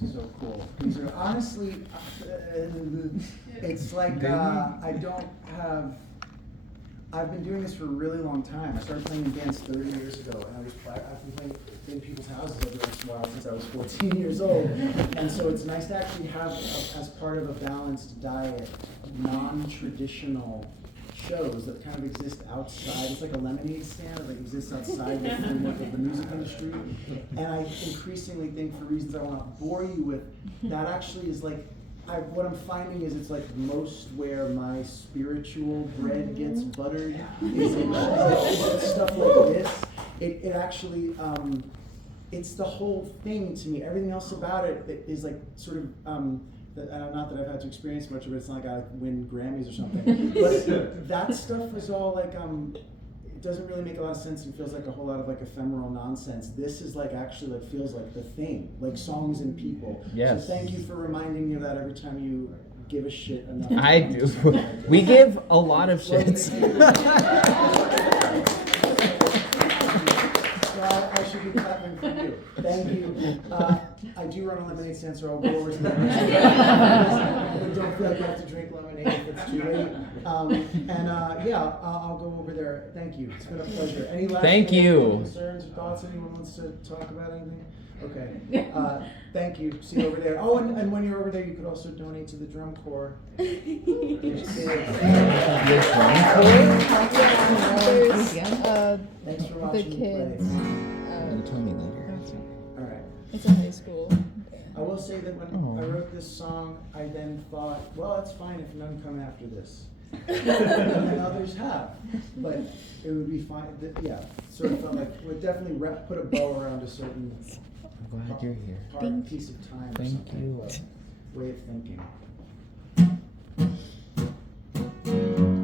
so cool. These are honestly, it's like I've been doing this for a really long time. I started playing in bands 30 years ago, and I've been playing in people's houses every once in a while since I was 14 years old. And so it's nice to actually have, as part of a balanced diet, non-traditional shows that kind of exist outside. It's like a lemonade stand that exists outside the framework of the music industry. And I increasingly think, for reasons I will not bore you with, that actually is like, what I'm finding is it's like most where my spiritual bread gets buttered is in stuff like this. It actually, it's the whole thing to me. Everything else about it is like sort of, not that I've had to experience much of it, it's not like I win Grammys or something. But that stuff is all like, it doesn't really make a lot of sense and feels like a whole lot of like ephemeral nonsense. This is like actually like feels like the thing, like songs and people. Yes. So thank you for reminding me of that every time you give a shit enough. I do. We give a lot of shits. I should be clapping for you. Thank you. I do run a lemonade stand, so I'll go over to the but don't feel like you have to drink lemonade if it's too late. I'll go over there. Thank you. It's been a pleasure. Any last concerns or thoughts? Anyone wants to talk about anything? Okay. Thank you. See you over there. Oh, and when you're over there, you could also donate to the drum corps. Thanks for watching the kids. You tell me later. All right. It's a high school. I will say that when I wrote this song, I then thought, well, it's fine if none come after this. And others have. But it would be fine. Sort of felt like it would definitely put a bow around a certain I'm glad you're here. piece of time. Thank you. Way of thinking.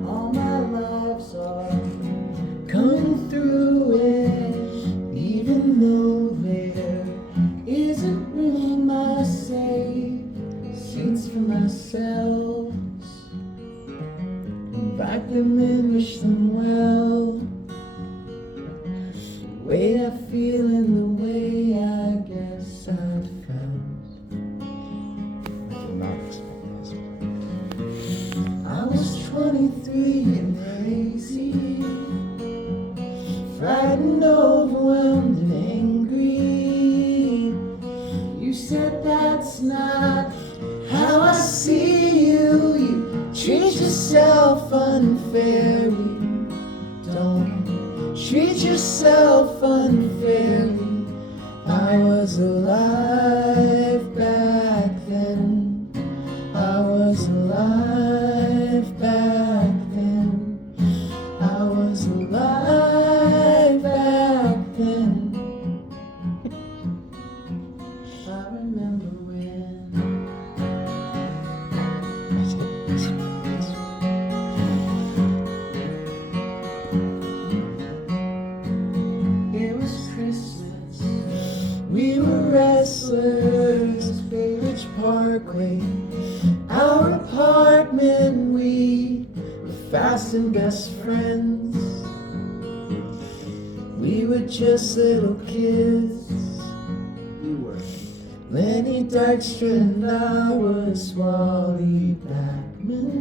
All my loves are coming through it, even though there isn't room, I save seats for myself. Invite them in, wish them well. The way I feel and the way I guess I found. I did not expect this. I was 23 and crazy, frightened, overwhelmed, and angry. You said that's not how I see you. You treat yourself unfairly. Don't treat yourself unfairly. I was alive back then. I was alive back then. I was alive back then. I remember when it was Christmas. We were wrestlers, Bay Ridge Parkway. Our apartment, we were fast and best friends. We were just little kids. You were Lenny Dykstra and I was Wally Backman.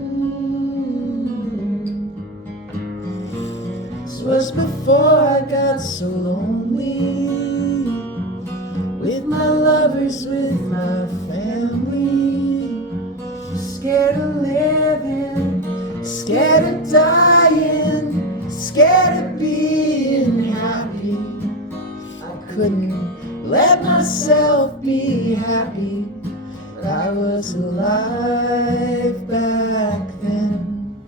This was before I got so lonely, with my lovers, with my family. Scared of living, scared of dying, scared of being happy. I couldn't let myself be happy, but I was alive back then.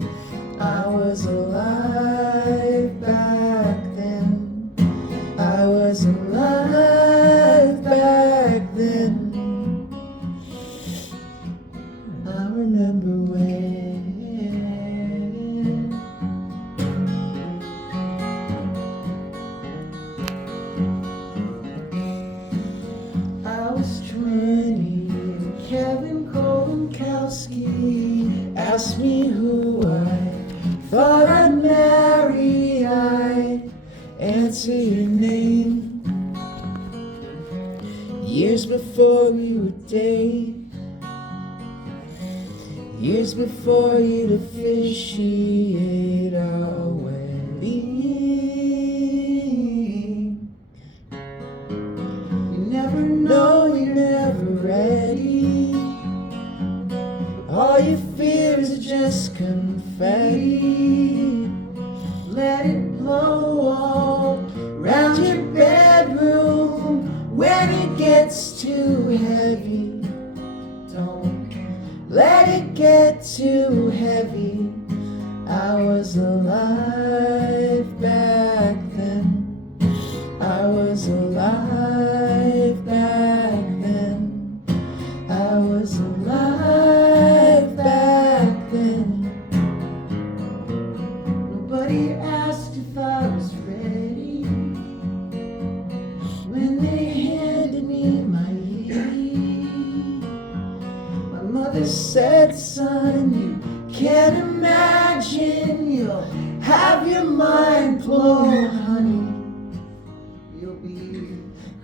I was alive back then. I was alive back then. I remember when I was 20, Kevin Cole and Cal before you'd officiate our wedding. You never know, you're never ready. All your fears are just confetti. Let it blow all round your bedroom. When it gets too heavy, don't let it get too heavy. I was alive back then. I was alive back then. I was alive back then. Nobody asked if I was ready when they handed me my key. My mother said, son, you can't imagine, you'll have your mind blown, honey. You'll be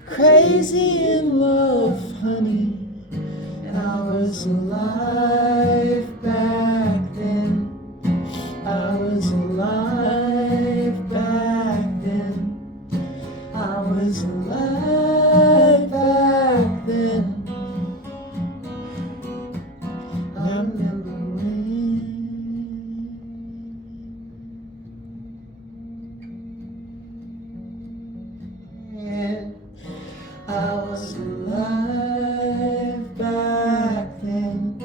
crazy in love, honey. And I was alive back then. I was alive back then. I was alive back then. I remember when I was alive back then.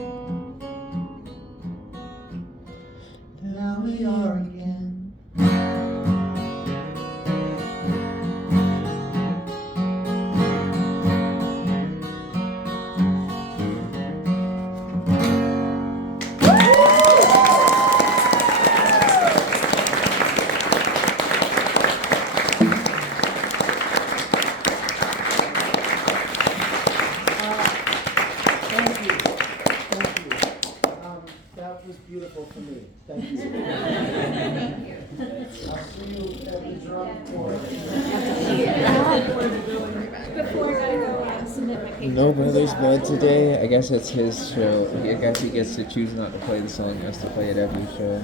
Now we are again. Thank you. Thank you. That was beautiful for me. Thank you. I'll see you at the drum corps. Before I gotta go submit my paper. No Brother's Blood today. I guess it's his show. I guess he gets to choose not to play the song. He has to play at every show.